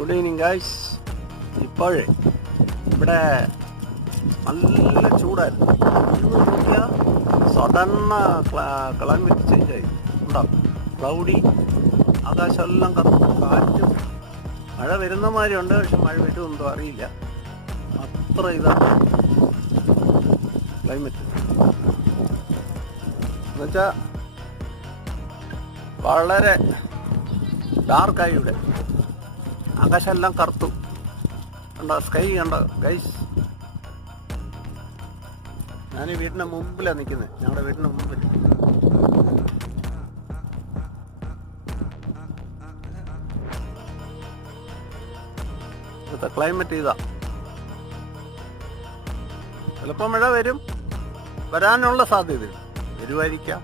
Good evening guys. ഇപ്പോഴേ ഇവിടെ നല്ല ചൂടായിരുന്നു. ഇന്ന് നോക്കിയാൽ സഡന്ന ക്ലൈമറ്റ് ചേഞ്ചായി. ഉണ്ടാവും ക്ലൗഡി, ആകാശമെല്ലാം കറുപ്പ്, കാറ്റും മഴ വരുന്ന മാതിരി ഉണ്ട്. പക്ഷെ മഴ വരുമെന്തോ അറിയില്ല. അത്ര ഇതാണ് ക്ലൈമറ്റ് എന്നുവെച്ചാൽ വളരെ ഡാർക്കായി. ഇവിടെ ആകാശമെല്ലാം കറുത്തു. കണ്ടോ സ്കൈ കണ്ടോ ഗൈസ്? ഞാൻ ഈ വീടിൻ്റെ മുമ്പിലാണ് നിൽക്കുന്നത്. ഞങ്ങളുടെ വീടിൻ്റെ മുമ്പിൽ ഇവിടുത്തെ ക്ലൈമറ്റ് ഇതാ. ചിലപ്പോൾ മഴ വരാനുള്ള സാധ്യത വരുമായിരിക്കാം.